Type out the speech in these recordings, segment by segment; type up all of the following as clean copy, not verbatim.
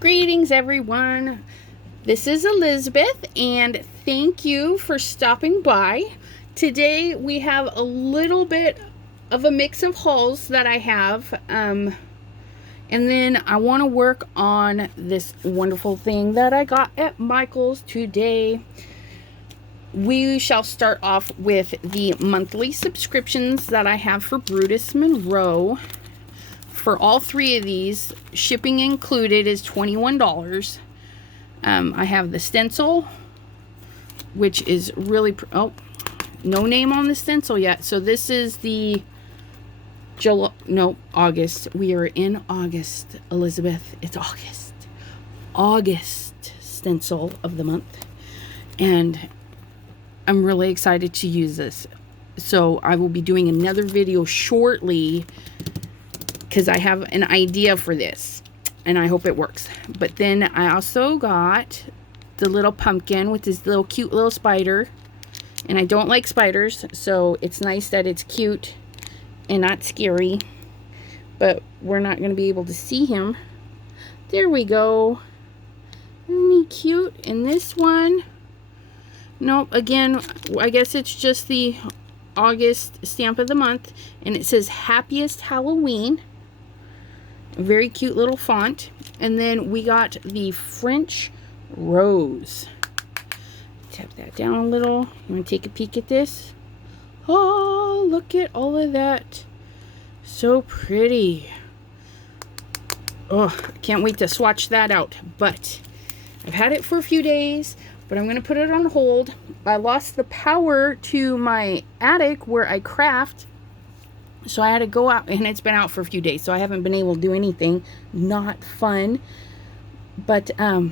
Greetings, everyone. This is Elizabeth, and thank you for stopping by. Today we have a little bit of a mix of hauls that I have, and then I want to work on this wonderful thing that I got at Michael's today. We shall start off with the monthly subscriptions that I have for Brutus Monroe. For all three of these, shipping included is $21. I have the stencil, which is really, oh, no name on the stencil yet. So this is the August. We are in August, Elizabeth. It's August. August stencil of the month. And I'm really excited to use this. So I will be doing another video shortly, because I have an idea for this and I hope it works. But then I also got the little pumpkin with this little cute little spider, and I don't like spiders, so it's nice that it's cute and not scary. But we're not going to be able to see him. There we go. Isn't he cute? And this one, nope, again, I guess it's just the August stamp of the month, and it says Happiest Halloween. Very cute little font. And then we got the French Rose. Tap that down a little. You want to take a peek at this? Oh, look at all of that. So pretty. Oh, I can't wait to swatch that out. But I've had it for a few days, but I'm going to put it on hold. I lost the power to my attic where I craft, so I had to go out, and it's been out for a few days, so I haven't been able to do anything. Not fun. But I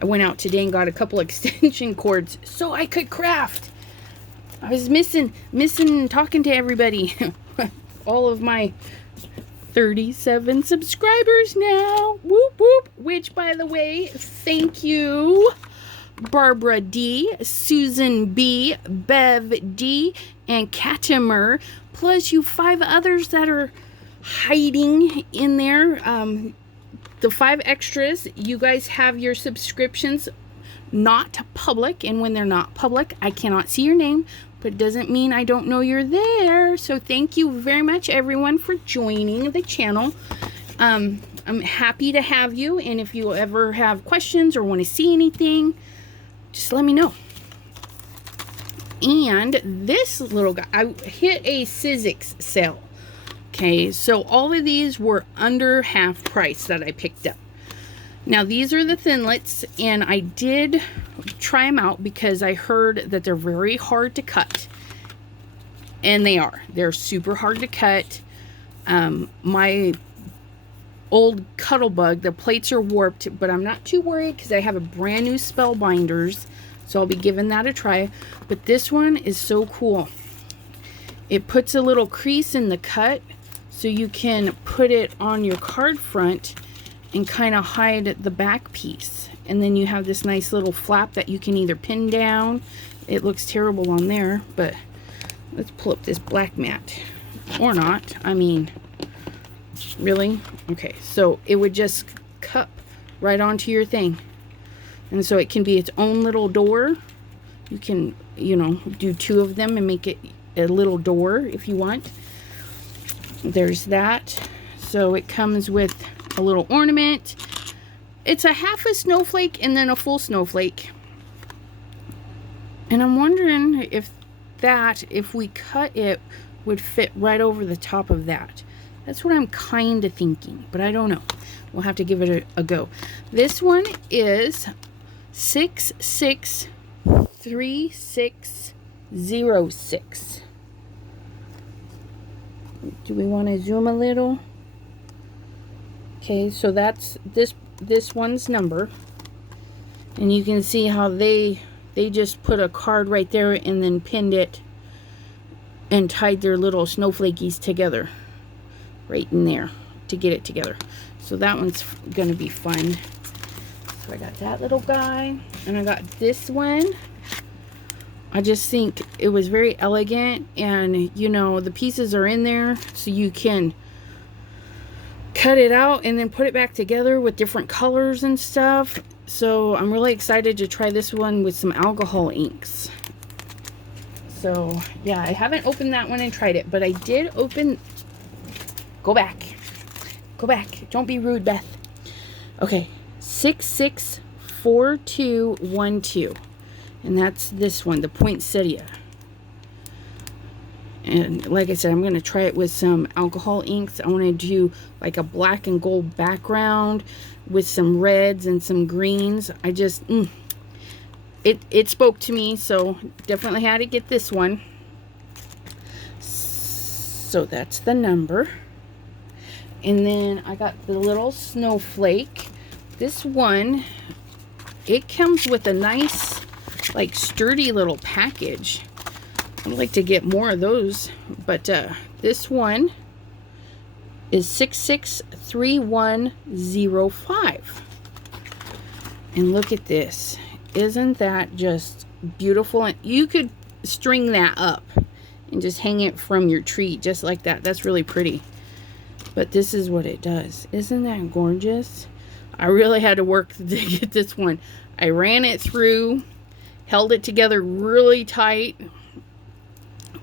went out today and got a couple extension cords so I could craft. I was missing talking to everybody. All of my 37 subscribers now. Whoop whoop. Which, by the way, thank you, Barbara D, Susan B, Bev D, and Katimer, plus you 5 others that are hiding in there. The 5 extras, you guys have your subscriptions not public, and when they're not public, I cannot see your name, but it doesn't mean I don't know you're there. So thank you very much, everyone, for joining the channel. I'm happy to have you, and if you ever have questions or want to see anything, just let me know. And this little guy, I hit a Sizzix sale. Okay, so all of these were under half price that I picked up. Now these are the thinlits, and I did try them out because I heard that they're very hard to cut. And they are. They're super hard to cut. My old Cuttlebug, the plates are warped, but I'm not too worried because I have a brand new Spellbinders, so I'll be giving that a try. But this one is so cool. It puts a little crease in the cut, so you can put it on your card front and kind of hide the back piece. And then you have this nice little flap that you can either pin down. It looks terrible on there, but let's pull up this black mat. Or not. I mean, really? Okay, so it would just cup right onto your thing. And so it can be its own little door. You can, you know, do 2 of them and make it a little door if you want. There's that. So it comes with a little ornament. It's a half a snowflake and then a full snowflake. And I'm wondering if we cut it, would fit right over the top of that. That's what I'm kind of thinking, but I don't know. We'll have to give it a go. This one is 663606. Do we want to zoom a little? Okay, so that's this one's number. And you can see how they just put a card right there and then pinned it and tied their little snowflakies together right in there to get it together. So that one's gonna be fun. So I got that little guy, and I got this one. I just think it was very elegant, and you know, the pieces are in there so you can cut it out and then put it back together with different colors and stuff. So I'm really excited to try this one with some alcohol inks. So yeah, I haven't opened that one and tried it, but I did open... Go back. Go back. Don't be rude, Beth. Okay, 664212. And that's this one, the poinsettia. And like I said, I'm going to try it with some alcohol inks. I want to do like a black and gold background with some reds and some greens. I just, it spoke to me, so definitely had to get this one. So that's the number. And then I got the little snowflake. This one, it comes with a nice, like, sturdy little package. I'd like to get more of those, but this one is 663105. And look at this. Isn't that just beautiful? And you could string that up and just hang it from your tree just like that. That's really pretty. But this is what it does. Isn't that gorgeous? I really had to work to get this one. I ran it through, held it together really tight,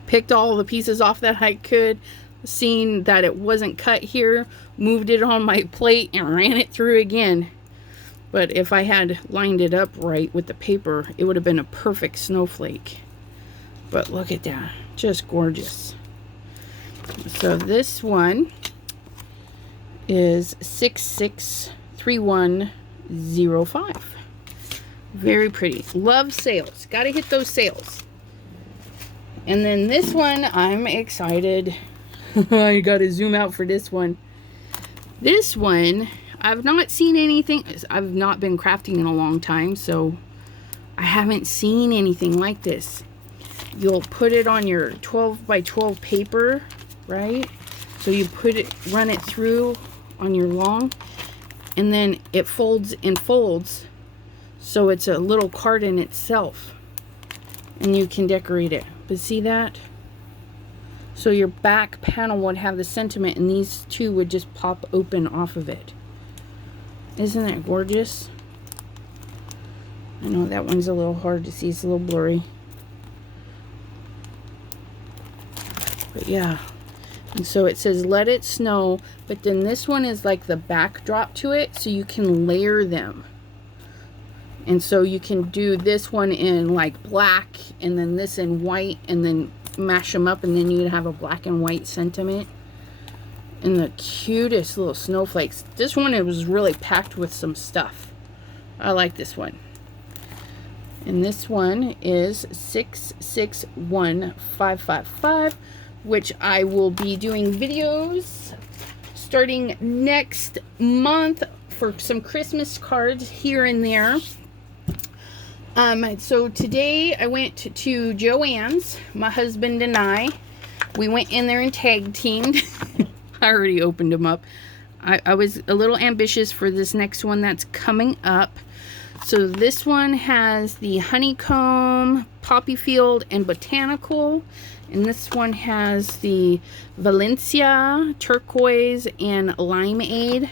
picked all the pieces off that I could, seen that it wasn't cut here, moved it on my plate and ran it through again. But if I had lined it up right with the paper, it would have been a perfect snowflake. But look at that, just gorgeous. So this one is 663105. Very pretty. Love sales. Got to hit those sales. And then this one, I'm excited. I got to zoom out for this one. This one, I've not seen anything. I've not been crafting in a long time, so I haven't seen anything like this. You'll put it on your 12 by 12 paper, right? So you run it through on your long, and then it folds and folds, so it's a little card in itself, and you can decorate it. But see that? So your back panel would have the sentiment, and these two would just pop open off of it. Isn't that gorgeous? I know that one's a little hard to see. It's a little blurry. But yeah. And so it says, let it snow. But then this one is like the backdrop to it, so you can layer them. And so you can do this one in like black, and then this in white, and then mash them up, and then you'd have a black and white sentiment. And the cutest little snowflakes. This one, it was really packed with some stuff. I like this one. And this one is 661555, which I will be doing videos starting next month for some Christmas cards here and there. So today I went to Joann's, my husband and I. We went in there and tag teamed. I already opened them up. I was a little ambitious for this next one that's coming up. So this one has the honeycomb, poppy field, and botanical. And this one has the Valencia, turquoise, and limeade.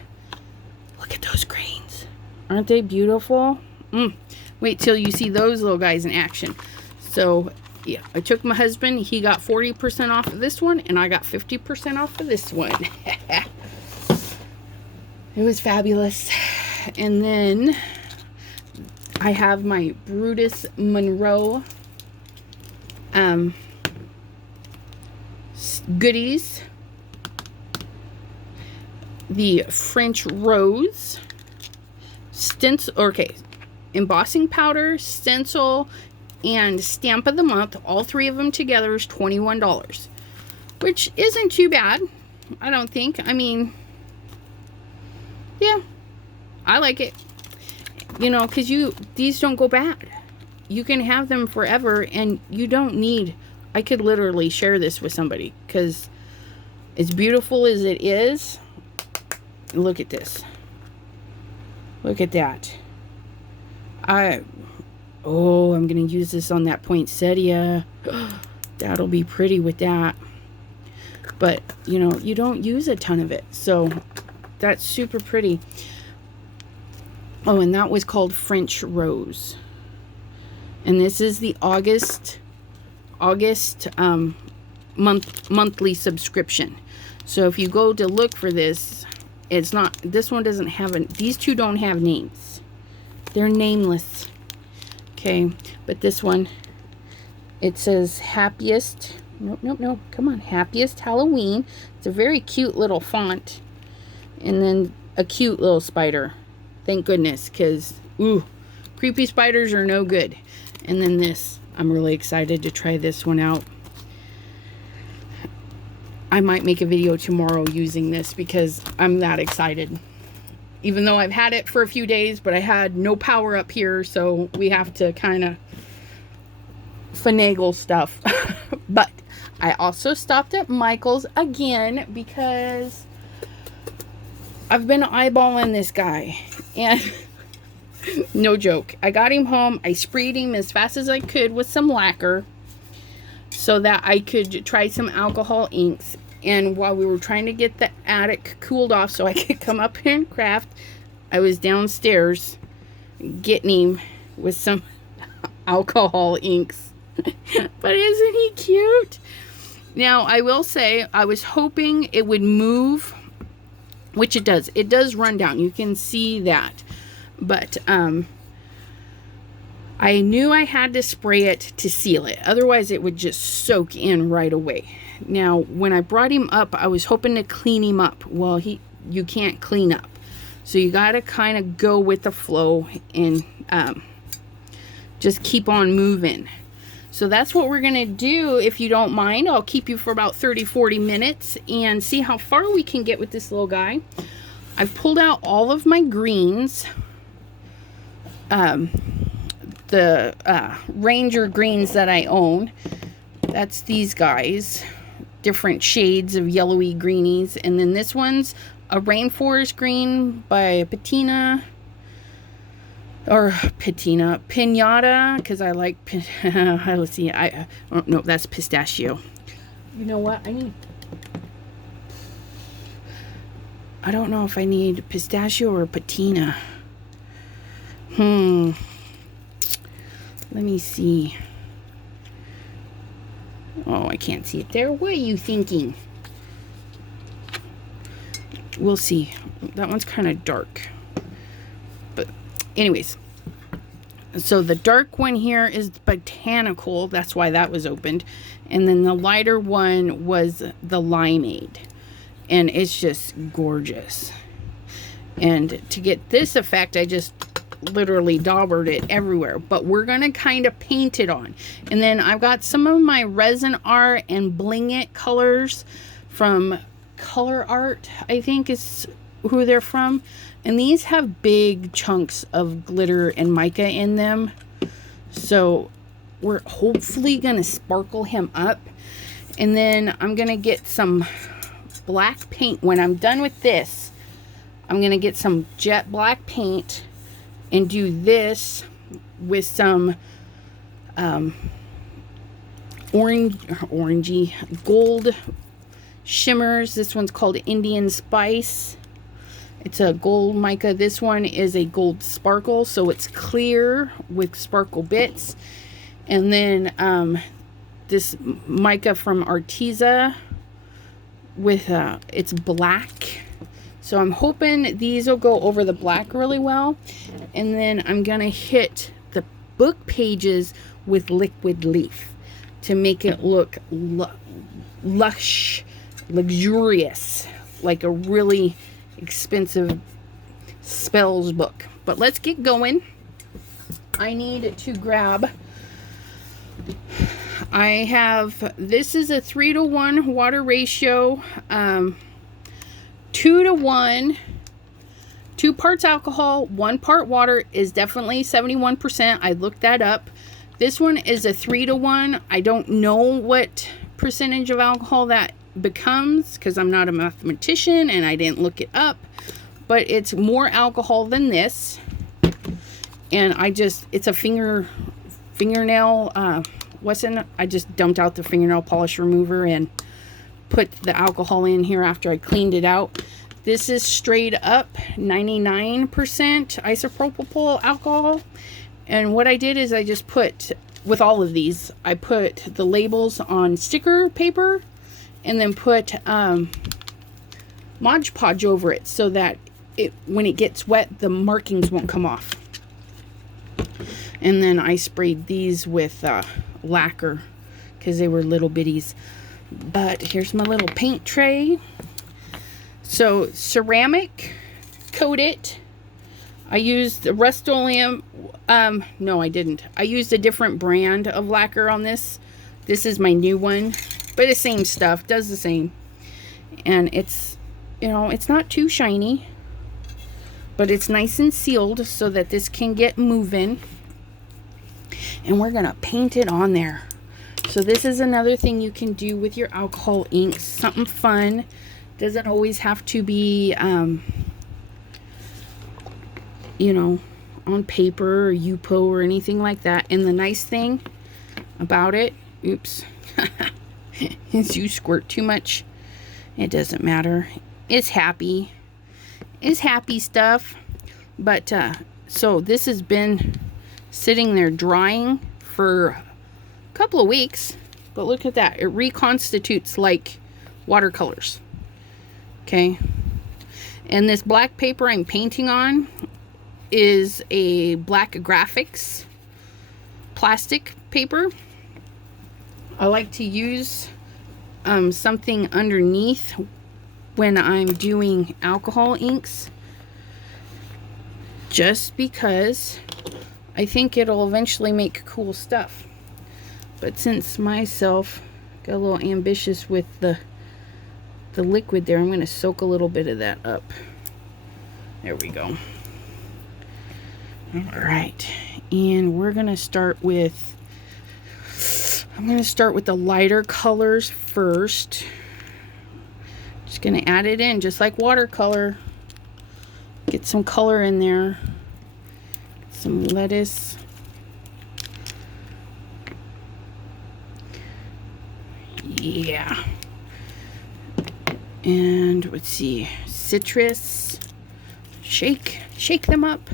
Look at those greens. Aren't they beautiful? Wait till you see those little guys in action. So yeah, I took my husband. He got 40% off of this one, and I got 50% off of this one. It was fabulous. And then I have my Brutus Monroe goodies. The French Rose stencil, okay, embossing powder, stencil, and stamp of the month. All three of them together is $21, which isn't too bad, I don't think. I mean, yeah, I like it. You know, because these don't go bad. You can have them forever, and you don't need, I could literally share this with somebody, because as beautiful as it is, look at this. Look at that. Oh, I'm going to use this on that poinsettia. That'll be pretty with that. But, you know, you don't use a ton of it. So, That's super pretty. Oh, and that was called French Rose. And this is the August monthly subscription. So if you go to look for this, it's not, this one doesn't have these two don't have names. They're nameless. Okay, but this one, it says happiest, nope, come on, happiest Halloween. It's a very cute little font. And then a cute little spider. Thank goodness, because, ooh, creepy spiders are no good. And then this, I'm really excited to try this one out. I might make a video tomorrow using this because I'm that excited. Even though I've had it for a few days, but I had no power up here, so we have to kind of finagle stuff. But I also stopped at Michael's again because I've been eyeballing this guy. And no joke, I got him home. I sprayed him as fast as I could with some lacquer so that I could try some alcohol inks. And while we were trying to get the attic cooled off so I could come up here and craft, I was downstairs getting him with some alcohol inks. But isn't he cute? Now, I will say, I was hoping it would move, which it does. It does run down. You can see that. But I knew I had to spray it to seal it. Otherwise, it would just soak in right away. Now, when I brought him up, I was hoping to clean him up. Well, you can't clean up. So you got to kind of go with the flow and just keep on moving. So that's what we're going to do. If you don't mind, I'll keep you for about 30-40 minutes and see how far we can get with this little guy. I've pulled out all of my greens. The Ranger greens that I own. That's these guys. Different shades of yellowy greenies. And then this one's a rainforest green by Patina. Or Pinata, because I like, let's see, oh, no, that's pistachio. You know what, I don't know if I need pistachio or patina. Let me see. Oh, I can't see it there. What are you thinking? We'll see. That one's kind of dark. But anyways, so the dark one here is botanical. That's why that was opened. And then the lighter one was the limeade. And it's just gorgeous. And to get this effect, I just literally daubered it everywhere. But we're going to kind of paint it on. And then I've got some of my resin art and bling it colors from Color Art, I think is who they're from. And these have big chunks of glitter and mica in them. So we're hopefully going to sparkle him up. And then I'm going to get some black paint. When I'm done with this, I'm going to get some jet black paint and do this with some orangey gold shimmers. This one's called Indian Spice. It's a gold mica. This one is a gold sparkle, so it's clear with sparkle bits. And then this mica from Arteza with it's black. So I'm hoping these will go over the black really well. And then I'm gonna hit the book pages with liquid leaf to make it look lush, luxurious, like a really expensive spells book. But let's get going. I need to grab, I have, this is a 3-to-1 water ratio, 2-to-1, 2 parts alcohol, 1 part water is definitely 71%. I looked that up. This one is a 3-to-1. I don't know what percentage of alcohol that becomes because I'm not a mathematician and I didn't look it up, but it's more alcohol than this. And it's a fingernail I just dumped out the fingernail polish remover and put the alcohol in here after I cleaned it out. This is straight up 99% isopropyl alcohol. And what I did is I just put, with all of these, I put the labels on sticker paper and then put Mod Podge over it so that when it gets wet, the markings won't come off. And then I sprayed these with lacquer because they were little bitties. But here's my little paint tray. So ceramic, coat it. I used the Rust-Oleum. No, I didn't. I used a different brand of lacquer on this. This is my new one, but the same stuff, does the same. And it's, you know, it's not too shiny, but it's nice and sealed so that this can get moving. And we're gonna paint it on there. So this is another thing you can do with your alcohol inks. Something fun. Doesn't always have to be, you know, on paper or UPO or anything like that. And the nice thing about it, oops, is you squirt too much, it doesn't matter. It's happy. It's happy stuff. But, so this has been sitting there drying for a couple of weeks. But look at that. It reconstitutes like watercolors. Okay. And this black paper I'm painting on is a black graphics plastic paper. I like to use something underneath when I'm doing alcohol inks, just because I think it'll eventually make cool stuff. But since myself got a little ambitious with the liquid there, I'm going to soak a little bit of that up. There we go. All right, and we're going to start with, I'm going to start with the lighter colors first. Just going to add it in just like watercolor. Get some color in there. Some lettuce. Yeah. And let's see, citrus. Shake them up.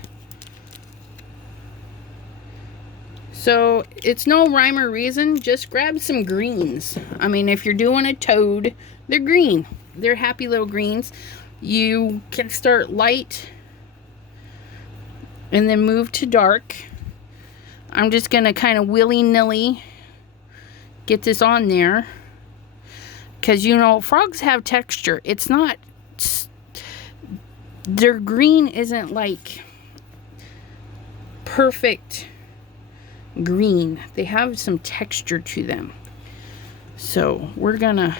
So it's no rhyme or reason, just grab some greens. I mean, if you're doing a toad, they're green. They're happy little greens. You can start light and then move to dark. I'm just gonna kind of willy-nilly get this on there. Because, you know, frogs have texture. It's not, their green isn't like perfect green. They have some texture to them. So we're gonna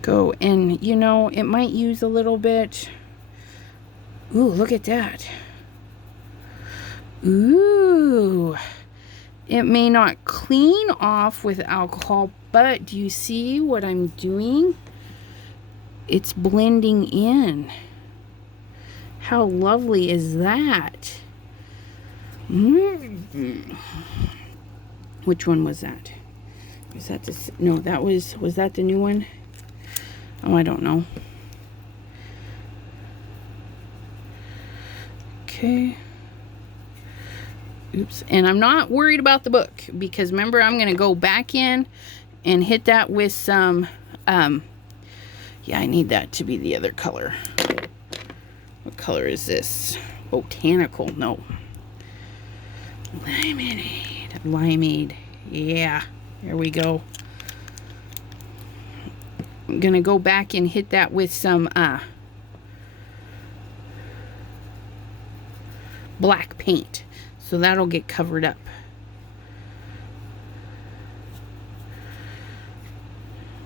go, and you know, it might use a little bit. Ooh, look at that. Ooh. It may not clean off with alcohol, but do you see what I'm doing? It's blending in. How lovely is that? Which one was that? Was that the, no, that was that the new one? Oh, I don't know. Okay. Oops. And I'm not worried about the book, because remember, I'm going to go back in and hit that with some, yeah, I need that to be the other color. What color is this? Botanical. No. Limeade. Yeah. There we go. I'm going to go back and hit that with some, black paint. So that'll get covered up.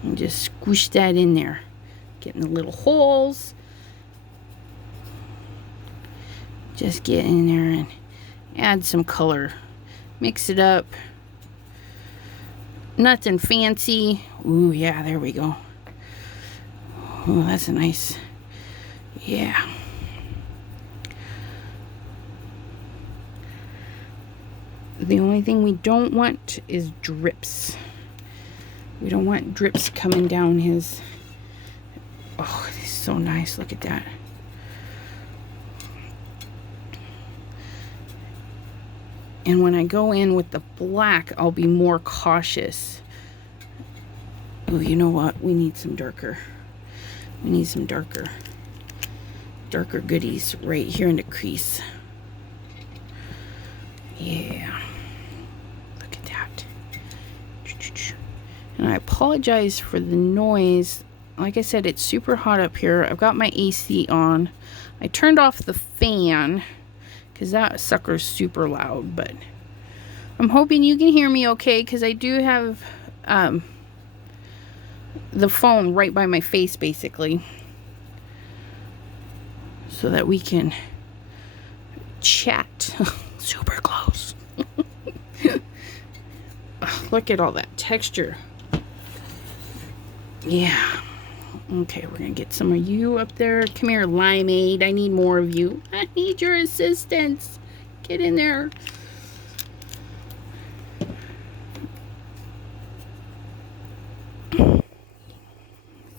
And just squish that in there. Getting the little holes. Just get in there and add some color. Mix it up. Nothing fancy. Ooh, yeah, there we go. Oh, that's a nice, yeah. The only thing we don't want is drips. We don't want drips coming down his Oh, this is so nice. Look at that. And when I go in with the black, I'll be more cautious. Oh, you know what? We need some darker. We need some darker goodies right here in the crease. Yeah. Look at that. And I apologize for the noise. Like I said, it's super hot up here. I've got my AC on. I turned off the fan because that sucker's super loud, but I'm hoping you can hear me okay, because I do have the phone right by my face basically, so that we can chat. Super close. Look at all that texture. Yeah. Okay, we're gonna get some of you up there. Come here, Limeade. I need more of you. I need your assistance. Get in there.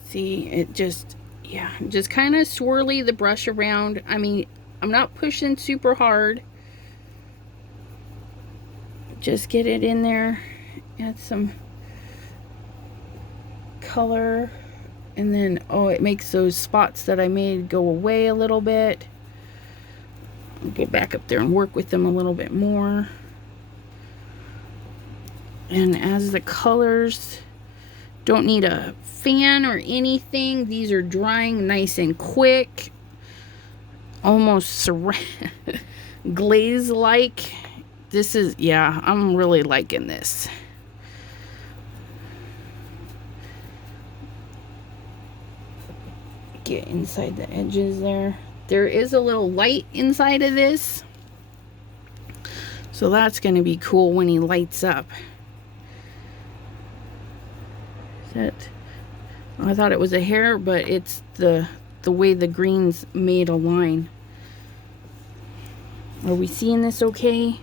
See, it just, yeah, just kind of swirly the brush around. I mean, I'm not pushing super hard. Just get it in there. Add some color. And then, oh, it makes those spots that I made go away a little bit. I'll go back up there and work with them a little bit more. And as the colors don't need a fan or anything, these are drying nice and quick. Almost glaze-like. This is, yeah, I'm really liking this. Get inside the edges there. There is a little light inside of this, so that's going to be cool when he lights up. Is that, oh, I thought it was a hair, but it's the way the greens made a line. Are we seeing this okay?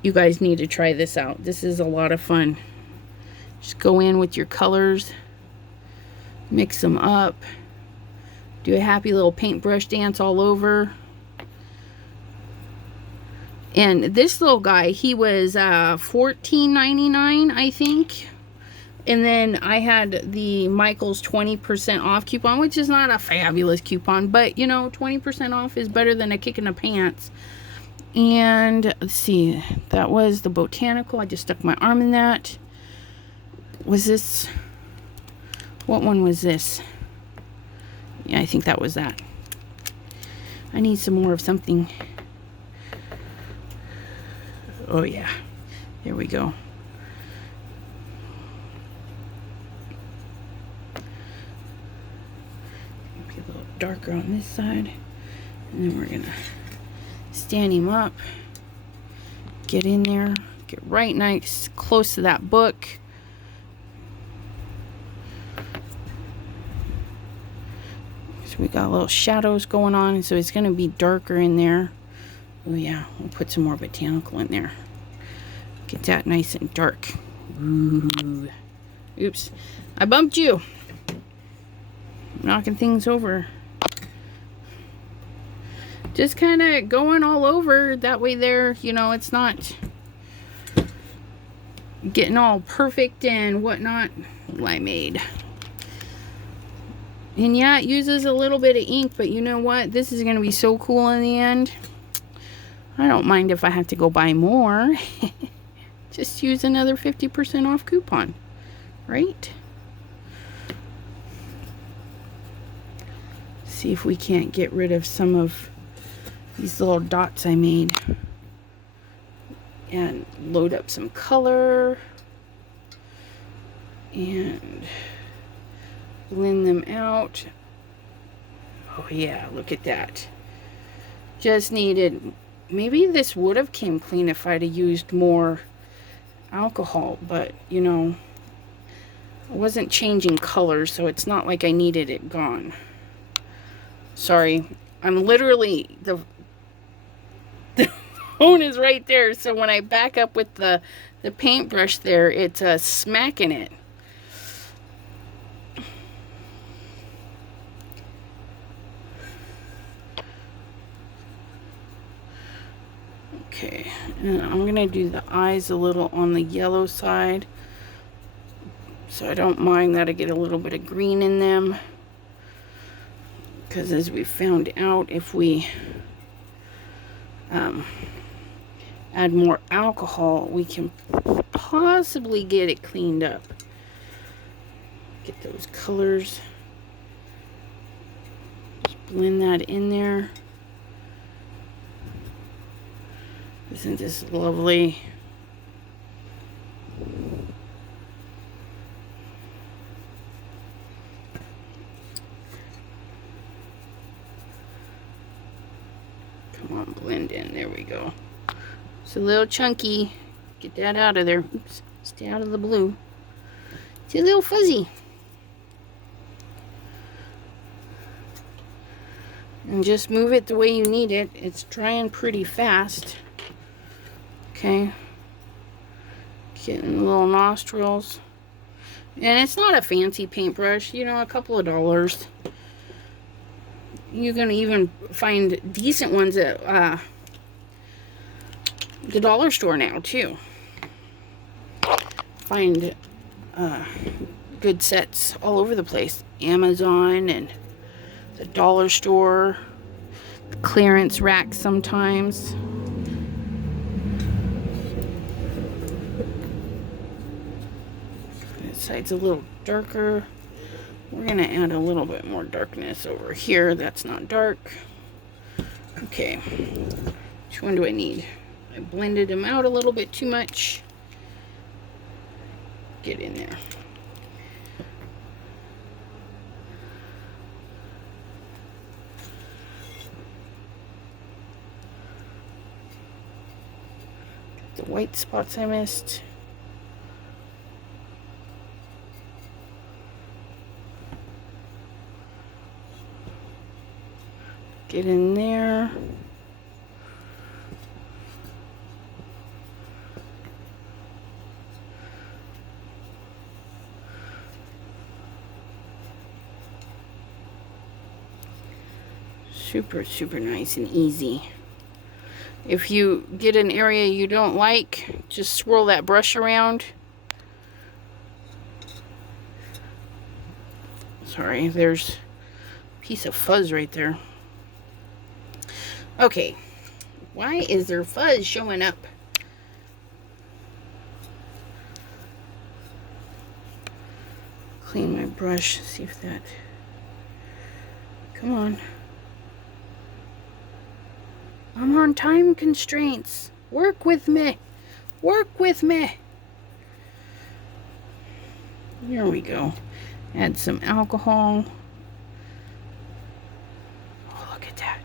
You guys need to try this out. This is a lot of fun. Just go in with your colors, mix them up. Do a happy little paintbrush dance all over. And this little guy, he was $14.99, I think. And then I had the Michael's 20% off coupon, which is not a fabulous coupon, but you know, 20% off is better than a kick in the pants. And let's see, that was the botanical. I just stuck my arm in that. Was this, what one was this? Yeah, I think that was that. I need some more of something. Oh yeah, there we go. Be a little darker on this side. And then we're gonna stand him up. Get in there. Get right nice close to that book. We got little shadows going on, so it's going to be darker in there. Oh yeah, we'll put some more botanical in there. Get that nice and dark. Ooh. Oops, I bumped you. Knocking things over. Just kind of going all over that way there, you know, it's not getting all perfect and whatnot. Limeade. And yeah, it uses a little bit of ink, but you know what? This is going to be so cool in the end. I don't mind if I have to go buy more. Just use another 50% off coupon, right? See if we can't get rid of some of these little dots I made. And load up some color. And blend them out. Oh yeah, look at that. Just needed, maybe this would have came clean if I'd have used more alcohol, but you know, I wasn't changing colors, so it's not like I needed it gone. Sorry, I'm literally, the phone is right there, so when I back up with the paintbrush there, it's smacking it. Okay, and I'm gonna do the eyes a little on the yellow side, so I don't mind that I get a little bit of green in them, because as we found out, if we add more alcohol, we can possibly get it cleaned up. Get those colors, just blend that in there. Isn't this lovely? Come on, blend in. There we go. It's a little chunky. Get that out of there. Oops. Stay out of the blue. It's a little fuzzy. And just move it the way you need it. It's drying pretty fast. Okay. Getting the little nostrils. And it's not a fancy paintbrush. You know, a couple of dollars. You're going to even find decent ones at the dollar store now, too. Find good sets all over the place. Amazon and the dollar store. The clearance racks sometimes. This side's a little darker. We're going to add a little bit more darkness over here. That's not dark. Okay. Which one do I need? I blended them out a little bit too much. Get in there. The white spots I missed. Get in there. Super, super nice and easy. If you get an area you don't like, just swirl that brush around. Sorry, there's a piece of fuzz right there. Okay, why is there fuzz showing up? Clean my brush, see if that... Come on. I'm on time constraints. Work with me. Work with me. Here we go. Add some alcohol. Oh, look at that.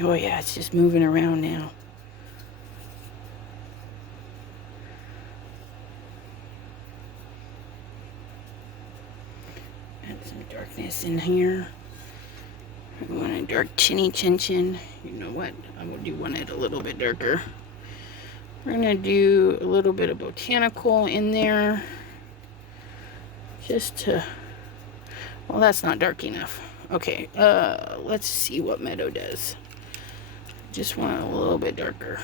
Oh yeah, it's just moving around now. Add some darkness in here. I want a dark chinny chin chin. You know what? I do want it a little bit darker. We're gonna do a little bit of botanical in there. Just to... Well, that's not dark enough. Okay, let's see what Meadow does. Just want it a little bit darker.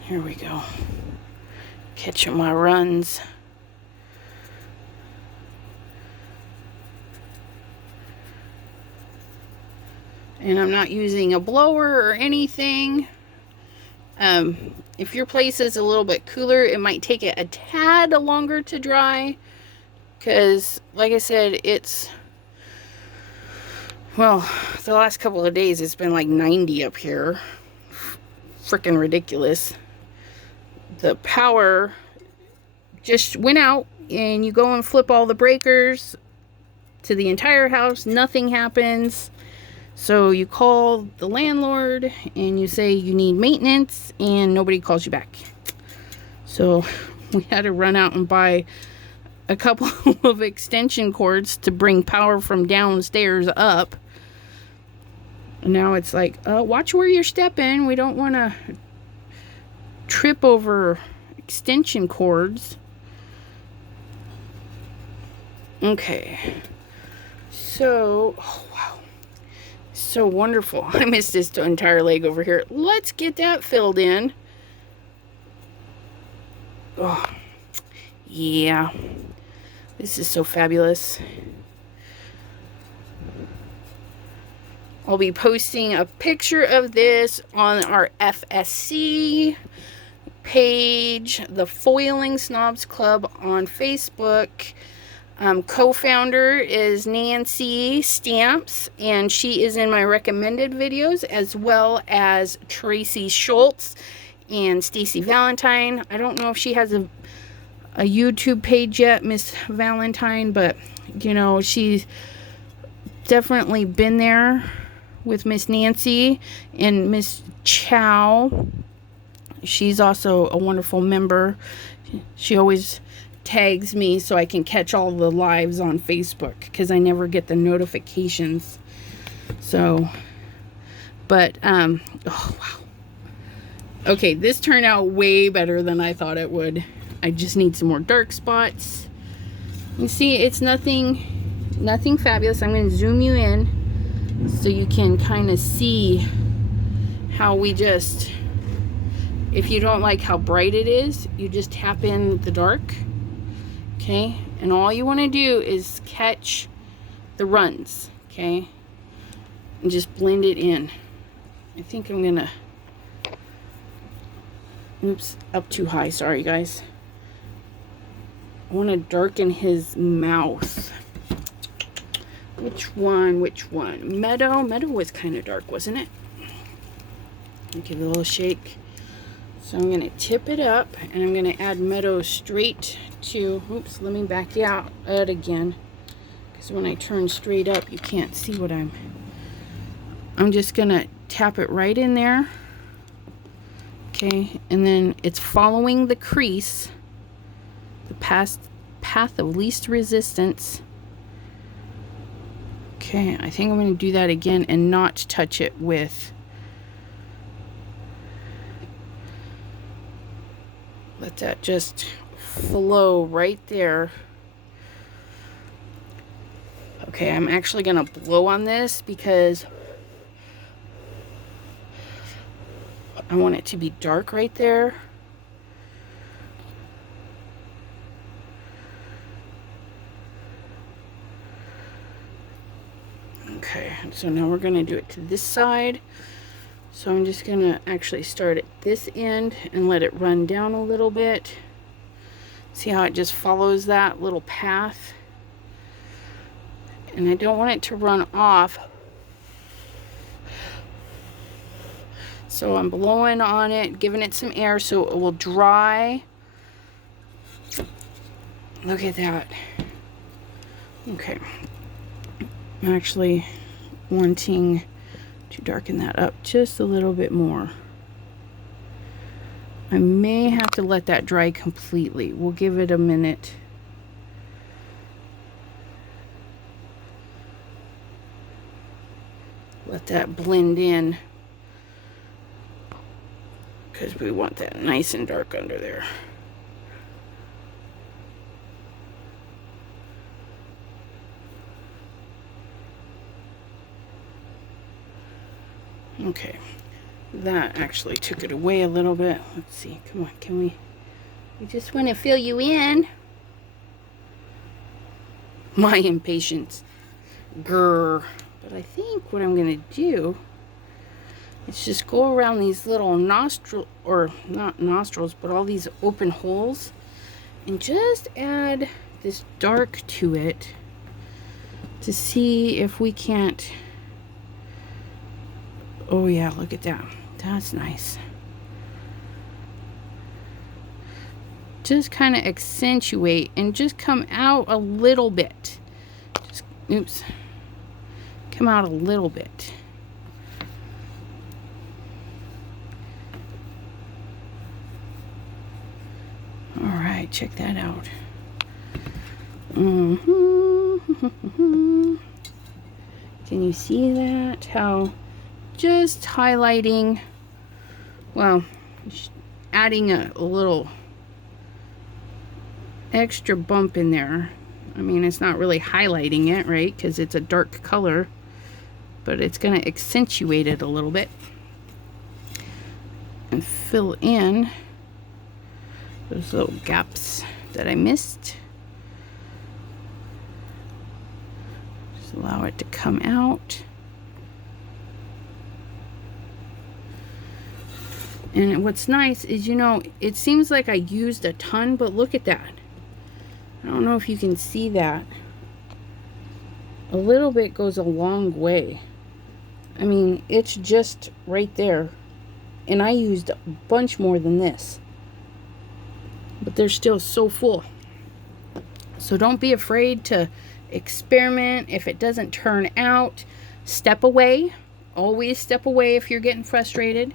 Here we go. Catching my runs. And I'm not using a blower or anything. If your place is a little bit cooler, it might take it a tad longer to dry. Because, like I said, it's... Well, the last couple of days it's been like 90 up here. Freaking ridiculous. The power just went out, and you go and flip all the breakers to the entire house. Nothing happens. So you call the landlord and you say you need maintenance, and nobody calls you back. So we had to run out and buy a couple of extension cords to bring power from downstairs up. And now it's like, watch where you're stepping. We don't want to trip over extension cords. Okay. So, oh wow. So wonderful. I missed this entire leg over here. Let's get that filled in. Oh, yeah. This is so fabulous. I'll be posting a picture of this on our FSC page, the Foiling Snobs Club on Facebook. Co-founder is Nancy Stamps, and she is in my recommended videos, as well as Tracy Schultz and Stacy Valentine. I don't know if she has a YouTube page yet, Miss Valentine, but you know, she's definitely been there with Miss Nancy and Miss Chow. She's also a wonderful member. She always tags me so I can catch all the lives on Facebook, because I never get the notifications. So, but oh wow. Okay, this turned out way better than I thought it would. I just need some more dark spots. You see, it's nothing fabulous. I'm going to zoom you in so you can kind of see how we just, if you don't like how bright it is, you just tap in the dark. Okay, and all you want to do is catch the runs, okay, and just blend it in. I think I'm gonna, oops, up too high, sorry guys. I want to darken his mouth. Which one? Meadow was kind of dark, wasn't it? Give it a little shake. So I'm going to tip it up, and I'm going to add Meadow straight to, oops, let me back you out again, because when I turn straight up, you can't see what I'm just going to tap it right in there. Okay, and then it's following the crease, the path of least resistance. Okay, I think I'm going to do that again and not touch it with, let that just flow right there. Okay, I'm actually going to blow on this because I want it to be dark right there. Okay, so now we're going to do it to this side. So I'm just going to actually start at this end and let it run down a little bit. See how it just follows that little path? And I don't want it to run off. So I'm blowing on it, giving it some air so it will dry. Look at that. Okay. I'm actually wanting to darken that up just a little bit more. I may have to let that dry completely. We'll give it a minute. Let that blend in, because we want that nice and dark under there. Okay, that actually took it away a little bit. Let's see, come on, can we just want to fill you in. My impatience. Grr. But I think what I'm going to do is just go around these little nostril, or not nostrils, but all these open holes, and just add this dark to it to see if we can't. Oh yeah, look at that. That's nice. Just kind of accentuate and just come out a little bit. Just, oops. Come out a little bit. All right, check that out. Can you see that? How just highlighting, well, adding a little extra bump in there. I mean, it's not really highlighting it, right? Because it's a dark color, but it's going to accentuate it a little bit and fill in those little gaps that I missed. Just allow it to come out. And what's nice is, you know, it seems like I used a ton, but look at that. I don't know if you can see that. A little bit goes a long way. I mean, it's just right there. And I used a bunch more than this. But they're still so full. So don't be afraid to experiment. If it doesn't turn out, step away. Always step away if you're getting frustrated.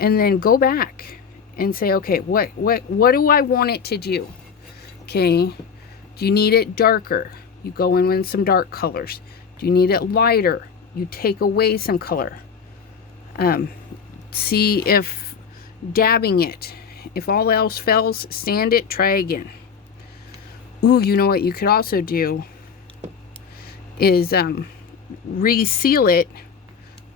And then go back and say, okay, what do I want it to do? Okay, do you need it darker? You go in with some dark colors. Do you need it lighter? You take away some color. See if dabbing it. If all else fails, sand it, try again. Ooh, you know what you could also do is reseal it.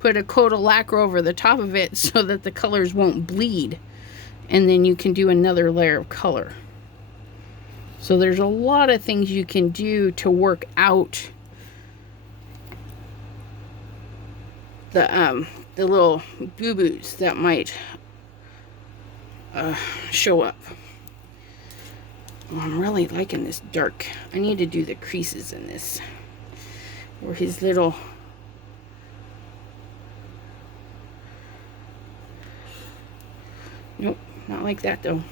Put a coat of lacquer over the top of it so that the colors won't bleed. And then you can do another layer of color. So there's a lot of things you can do to work out the little boo-boos that might show up. Oh, I'm really liking this dark. I need to do the creases in this. Or his little... Nope, not like that though.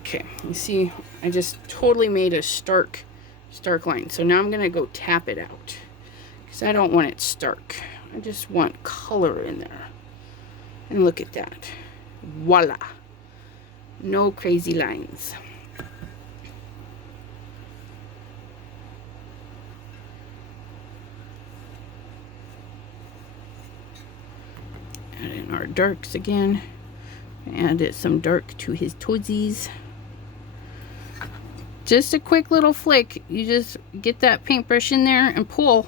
Okay, you see, I just totally made a stark line. So now I'm gonna go tap it out because I don't want it stark. I just want color in there. And look at that. Voila. No crazy lines. Add in our darks again. Add some dark to his toesies. Just a quick little flick. You just get that paintbrush in there and pull.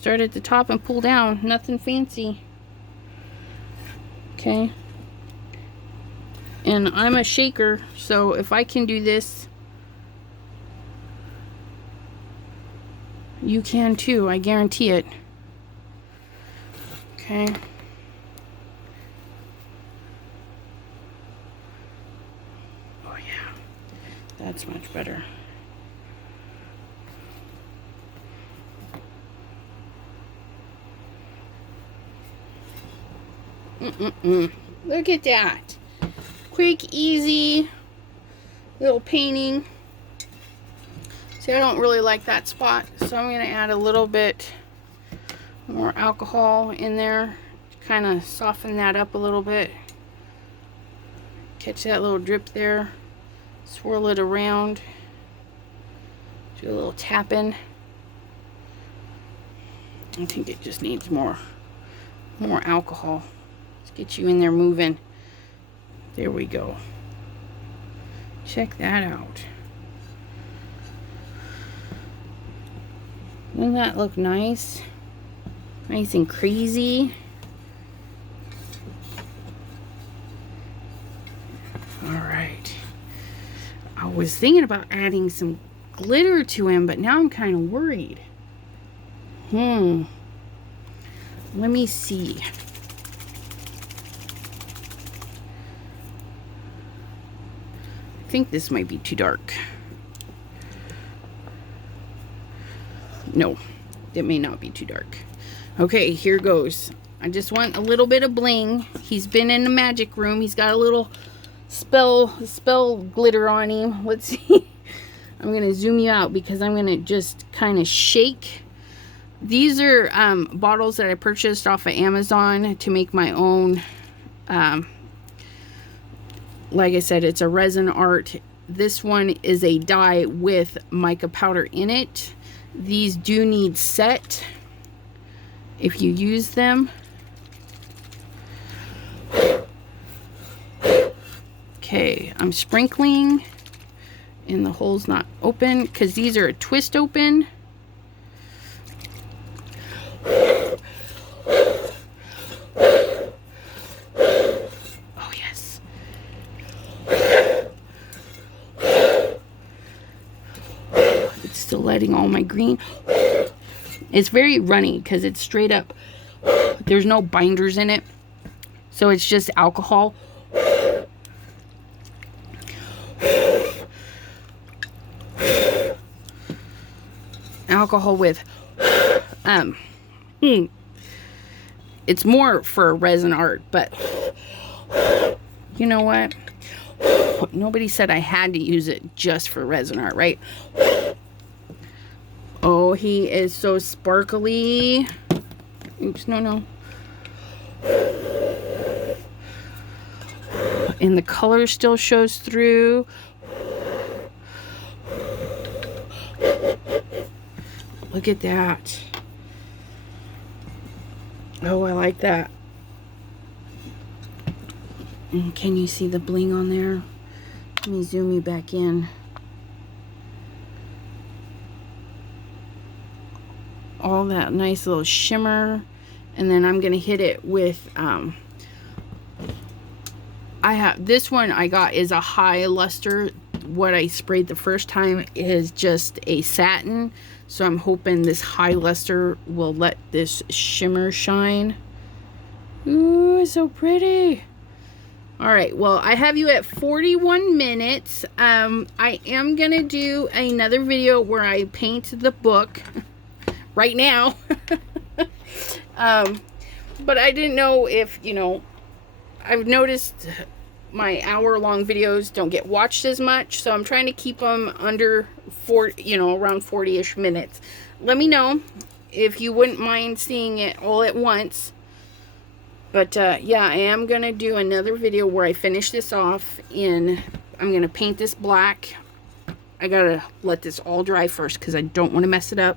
Start at the top and pull down. Nothing fancy. Okay. And I'm a shaker, so if I can do this, you can too. I guarantee it. Okay. Oh yeah. That's much better. Look at that. Quick, easy little painting. See, I don't really like that spot, so I'm going to add a little bit more alcohol in there to kind of soften that up a little bit. Catch that little drip there. Swirl it around. Do a little tapping. I think it just needs more alcohol. Let's get you in there moving. There we go. Check that out. Doesn't that look nice? Nice and crazy. Alright. I was thinking about adding some glitter to him, but now I'm kind of worried. Let me see. I think this might be too dark. No, it may not be too dark. Okay, here goes. I just want a little bit of bling. He's been in the magic room. He's got a little spell glitter on him. Let's see. I'm going to zoom you out because I'm going to just kind of shake. These are bottles that I purchased off of Amazon to make my own. Like I said, it's a resin art. This one is a dye with mica powder in it. These do need set if you use them. Okay, I'm sprinkling, and the hole's not open because these are twist open. Oh yes. It's still letting all my green. It's very runny because it's straight up. There's no binders in it, so it's just alcohol. Alcohol with it's more for resin art, but you know what? Nobody said I had to use it just for resin art, right? Oh, he is so sparkly. Oops, no. And the color still shows through. Look at that. Oh, I like that. And can you see the bling on there? Let me zoom you back in. All that nice little shimmer. And then I'm going to hit it with, this one I got is a high luster. What I sprayed the first time is just a satin. So I'm hoping this high luster will let this shimmer shine. Ooh, so pretty. All right, well, I have you at 41 minutes. I am going to do another video where I paint the book right now. But I didn't know if, you know, I've noticed my hour-long videos don't get watched as much, so I'm trying to keep them under 40, you know, around 40-ish minutes. Let me know if you wouldn't mind seeing it all at once. But yeah, I am gonna do another video where I finish this off in, I'm gonna paint this black. I gotta let this all dry first because I don't want to mess it up.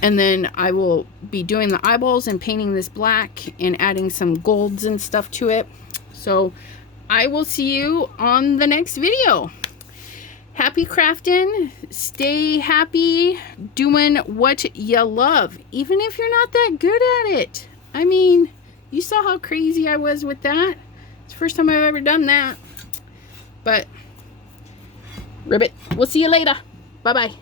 And then I will be doing the eyeballs and painting this black and adding some golds and stuff to it. So I will see you on the next video. Happy crafting. Stay happy doing what you love, even if you're not that good at it. I mean, you saw how crazy I was with that. It's the first time I've ever done that. But, ribbit. We'll see you later. Bye-bye.